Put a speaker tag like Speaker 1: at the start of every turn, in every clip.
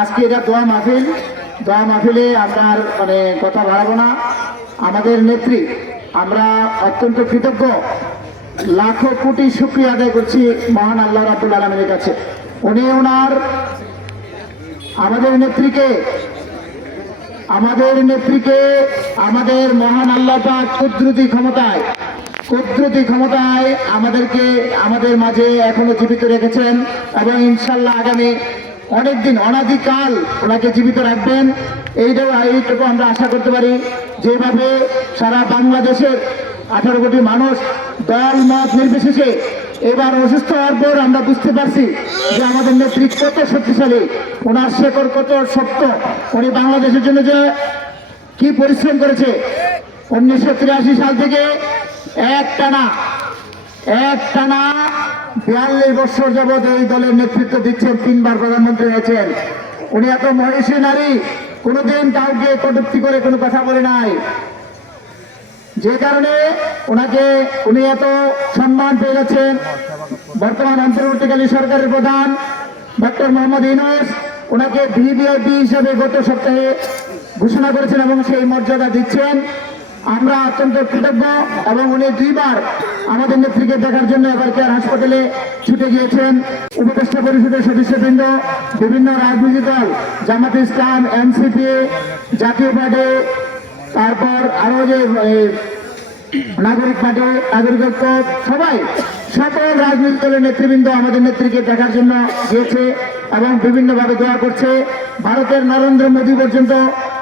Speaker 1: আজকে এটা দোয়া মাহফিল। দোয়া মাহফিলে আর মানে কথা বাড়াবো না। আমাদের নেত্রী, আমরা অত্যন্ত কৃতজ্ঞ। লাখো কোটি শুক্রিয়া আদায় করছি মহান আল্লাহ রাবুল আলমের কাছে। উনি ওনার আমাদের নেত্রীকে আমাদের নেত্রীকে আমাদের মহান আল্লাহ পাক কুদরতি ক্ষমতায় কুদরতি ক্ষমতায় আমাদেরকে, আমাদের মাঝে এখনও জীবিত রেখেছেন এবং ইনশাল্লাহ আগামী অনেকদিন অনাদিকাল ওনাকে জীবিত রাখবেন। এইটাও এইটুকু আমরা আশা করতে পারি যেভাবে সারা বাংলাদেশের আঠারো কোটি মানুষ দল, মত নির্বিশেষে এবার অসুস্থ হওয়ার পর আমরা বুঝতে পারছি যে আমাদের নেতৃত্ব কত শক্তিশালী, ওনার শেকড় কত শক্ত, উনি বাংলাদেশের জন্য যে কি পরিশ্রম করেছে। উনিশশো তিরাশি সাল থেকে এক টানা এক টানা বিয়াল্লিশ বছর যাবৎ এই দলের নেতৃত্ব দিচ্ছেন, তিনবার প্রধানমন্ত্রী হয়েছেন। উনি এত মহিষী নারী, কোনোদিন কাউকে কটুক্তি করে কোনো কথা বলে নাই। যে কারণে ওনাকে উনি এত সম্মান পেয়ে গেছেন বর্তমান অন্তর্বর্তীকালীন সরকারের প্রধান ডক্টর মোহাম্মদ ইউনুস ওনাকে ভিভিআইপি হিসেবে গত সপ্তাহে ঘোষণা করেছেন এবং সেই মর্যাদা দিচ্ছেন। আমরা অত্যন্ত কৃতজ্ঞ এবং উনি দুইবার আমাদের নেত্রীকে দেখার জন্য এবার কেয়ার হাসপাতালে ছুটে গিয়েছেন। উপদেষ্টা পরিষদের সদস্যবৃন্দ, বিভিন্ন রাজনৈতিক দল, জামাত ইসলাম, এনসিপি, জাতীয় পার্টি, তারপর আরও যে নাগরিক পার্টি নাগরিকত্ব সবাই, সকল রাজনৈতিক দলের নেতৃবৃন্দ আমাদের নেত্রীকে দেখার জন্য গিয়েছে এবং বিভিন্নভাবে দোয়া করছে। ভারতের নরেন্দ্র মোদী পর্যন্ত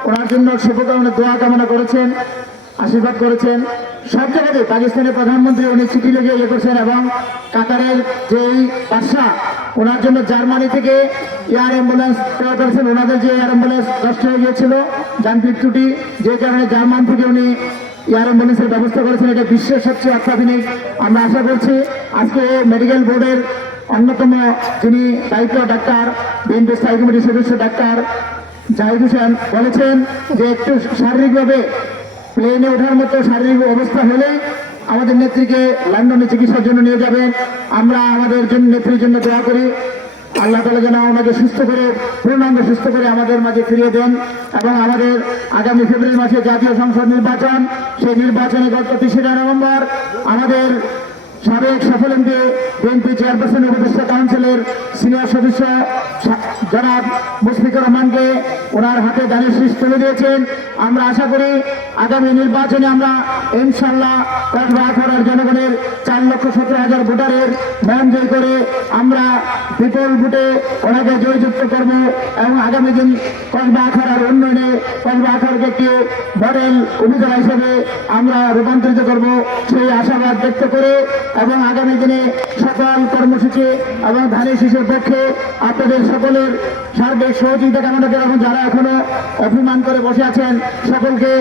Speaker 1: ওনার জন্য শুভকামনা, দোয়া কামনা করেছেন। আশীর্বাদ করেছেন। সব জায়গাতে পাকিস্তানের প্রধানমন্ত্রী, উনি চিঠি লিখে ইয়ে করছেন এবং কাতারের যেই বাদশাহ, ওনার জন্য জার্মানি থেকে এয়ার অ্যাম্বুলেন্স ক্রয় করেছেন। ওনাদের যে এয়ার অ্যাম্বুলেন্স নষ্ট হয়ে গিয়েছিল, যান্ত্রিক ত্রুটি, যে কারণে জার্মান থেকে উনি এয়ার অ্যাম্বুলেন্সের ব্যবস্থা করেছেন, এটা বিশ্বের সবচেয়ে অত্যাধুনিক। আমরা আশা করছি আজকে মেডিকেল বোর্ডের অন্যতম যিনি দায়িত্ব, ডাক্তার বিএনপি স্থায়ী কমিটির সদস্য ডাক্তার জাহিদ হোসেন বলেছেন যে একটু শারীরিকভাবে প্লেনে ওঠার মতো শারীরিক অবস্থা হলে আমাদের নেত্রীকে লন্ডনে চিকিৎসার জন্য নিয়ে যাবেন। আমরা আমাদের জন্য নেত্রীর জন্য দোয়া করি। আল্লাহ তালা যেন আমাকে সুস্থ করে পূর্ণাঙ্গ সুস্থ করে আমাদের মাঝে ফিরিয়ে দেন এবং আমাদের আগামী ফেব্রুয়ারি মাসে জাতীয় সংসদ নির্বাচন। সেই নির্বাচনে গত তিরিশে নভেম্বর আমাদের সাবেক সফল এমপি বিএনপি চেয়ারপারসন উপদেষ্টা কাউন্সিলের সিনিয়র সদস্য জনাব মুশফিকুর রহমানকে ওনার হাতে দানের শীষ তুলে দিয়েছেন। আমরা আশা করি আগামী নির্বাচনে আমরা ইনশাল্লাহ করার জনগণের চার লক্ষ সতেরো হাজার ভোটারের মন জয় করে আমরা বিপুল ভোটে ওনাকে জয়যুক্ত করব এবং আগামী দিন কসবা আখাড়ার উন্নয়নে কসবা আখাড়াকে একটি মডেল উপজেলা হিসেবে আমরা রূপান্তরিত করব। সেই আশাবাদ ব্যক্ত করে এবং আগামী দিনে সকল কর্মসূচি এবং ধানের শিশুর পক্ষে আপনাদের সকলের সার্বিক সহযোগিতা কামনা করে এবং যারা এখনও অভিমান করে বসে আছেন, সকলকে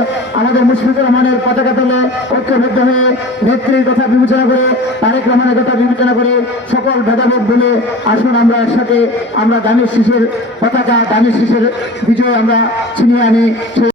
Speaker 1: আমাদের মুশফিকুর রহমানের পতাকা তুলে ঐক্যবদ্ধ হয়ে নেত্রীর কথা বিবেচনা করে তারেক কথা বিবেচনা করে সকল ভেদাভেদ বলে আসুন আমরা একসাথে, আমরা দানের শিশুর পতাকা, দানের শিশুর বিজয় আমরা ছিনিয়ে আনি।